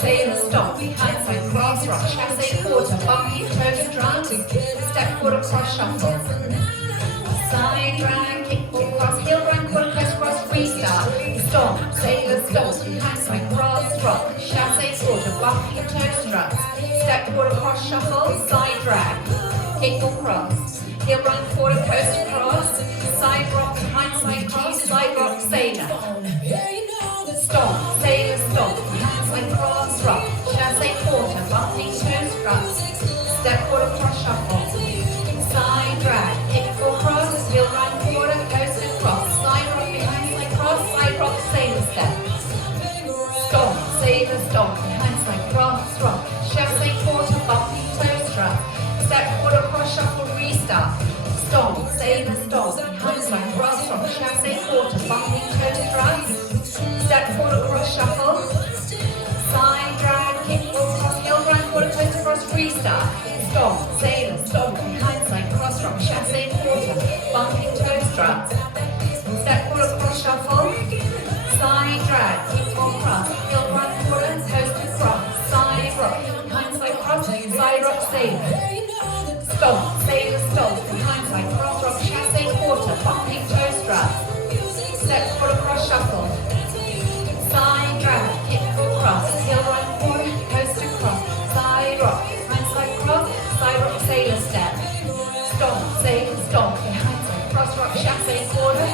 sailor, stomp, behind side, cross, rock, chasse, quarter, bumpy, toe, strut, step, quarter, cross, shuffle. Side drag, kick, ball, cross, heel, run, quarter, coast, cross, restart. Stomp, sailor, stomp, behind side, cross, rock, chasse, quarter, bumpy, toe, strut, step, quarter, cross, shuffle, side drag, kick, ball, cross, heel, run, quarter, coast, cross, side rock, behind side, cross, side rock, sailor. Stomp, sailor, stomp, behind side, cross, rock, chasse, quarter, bumpy, toe, strut, step, quarter, cross, shuffle, side drag, kick, ball, cross, heel, run, quarter, coast, cross, side rock, behind side, cross, side rock, sailor, step. Stomp, sailor, stomp, behind side, cross, rock, chasse, quarter, bumpy, toe, strut, step, quarter, cross, shuffle, restart. Stomp, sailor, stomp, behind side, cross, rock, chasse, quarter, bumpy, toe, strut, step, quarter, cross, shuffle, side drag, kick, ball, cross, heel, run, quarter, coast, cross, restart. Stomp, sailor, stomp, behind side, cross, rock, chasse, quarter, bumpy, toe, strut, step, quarter, cross, shuffle, side drag, kick, ball, cross, heel, run, quarter, coast, cross, side rock, behind side, cross, side rock, sailor. Stomp, sailor, stomp, behind side, cross, rock, chasse, quarter, bumpy, toe, strut, step, quarter, cross, shuffle, side drag, kick, ball, cross, heel, run, quarter, coast, cross, side rock, behind side, cross, side rock, sailor, step. Stomp, sailor, stomp, behind side, cross, rock, chasse, quarter,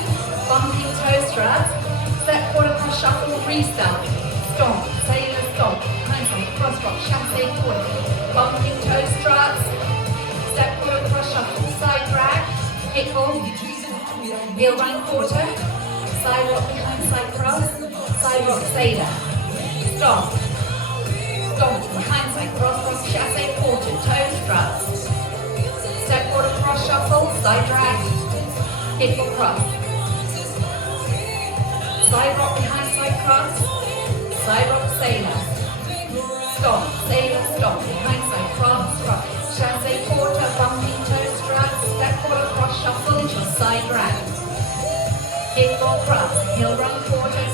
bumpy, toe, strut, step, quarter, cross, shuffle, restart. Stomp, sailor, stomp, behind side, cross, rock, chasse, quarter, bumpy, toe, strut, step, quarter, cross, shuffle, side drag, kick, ball, heel, run, quarter, side rock, behind side, cross, side rock, sailor. Stomp, stomp, behind side, cross, rock, chasse, quarter, toe, strut, step, quarter, cross, shuffle, side drag, kick, ball, cross, side rock, behind side, cross, side rock, sailor. Stomp, sailor, stomp, behind side, cross, rock, chasse, quarter, bumpy, toe, strut, step, quarter, cross, shuffle, into a side drag. Kick, ball, cross, heel, run, quarter,